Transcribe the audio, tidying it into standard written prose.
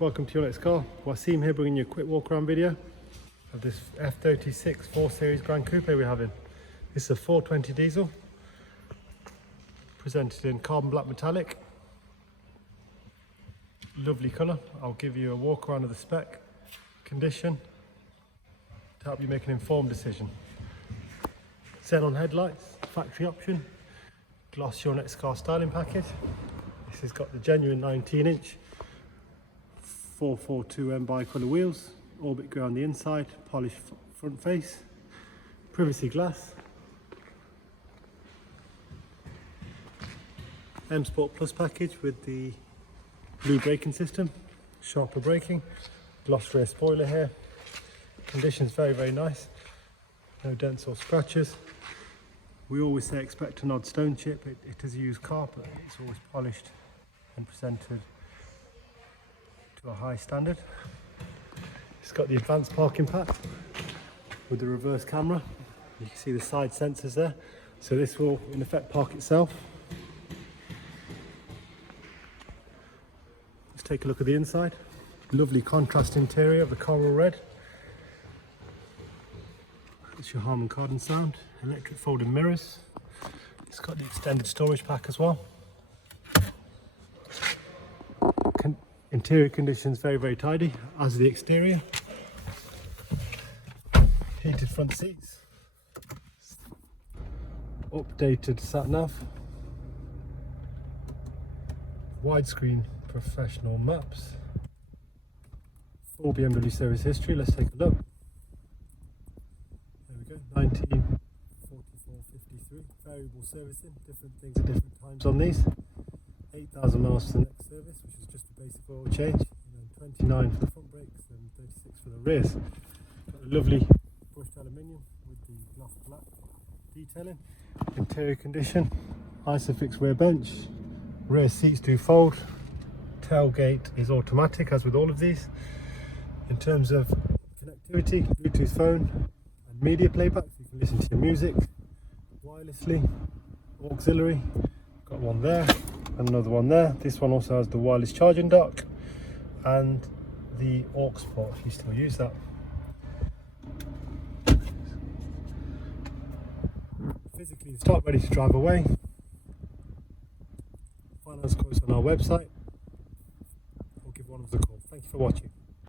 Welcome to your next car. Wasim here, bringing you a quick walk around video of this F36 4 Series Grand Coupe we're having. This is a 420 diesel, presented in carbon black metallic. Lovely colour. I'll give you a walk around of the spec, condition, to help you make an informed decision. Xenon headlights, factory option, gloss your next car styling package. This has got the genuine 19-inch 442M bi-colour wheels, orbit grey on the inside, polished front face, privacy glass, M Sport Plus package with the blue braking system, sharper braking, gloss rear spoiler here. Condition's very nice, no dents or scratches. We always say expect an odd stone chip. It is a used car, but it's always polished and presented to a high standard. It's got the advanced parking pack with the reverse camera. You can see the side sensors there, so this will in effect park itself. Let's take a look at the inside. Lovely contrast interior of the coral red. It's your Harman Kardon sound. Electric folding mirrors. It's got the extended storage pack as well. Interior conditions very tidy, as the exterior. Heated front seats, updated sat nav, widescreen professional maps, full BMW service history. Let's take a look. There we go, 1944-53, variable servicing, different things at different times on these. 8,000 miles for the next service, which is just a basic oil change, and then 29 for the front brakes and 36 for the rears. Got a lovely brushed aluminium with the gloss black detailing. Interior condition, Isofix rear bench, rear seats do fold, tailgate is automatic as with all of these. In terms of connectivity, Bluetooth phone and media playback, so you can listen to your music wirelessly, auxiliary, got one there. Another one there. This one also has the wireless charging dock and the aux port if you still use that. Physically start ready to drive away. Finance quotes on our website, or give one of us a call. Thank you for watching.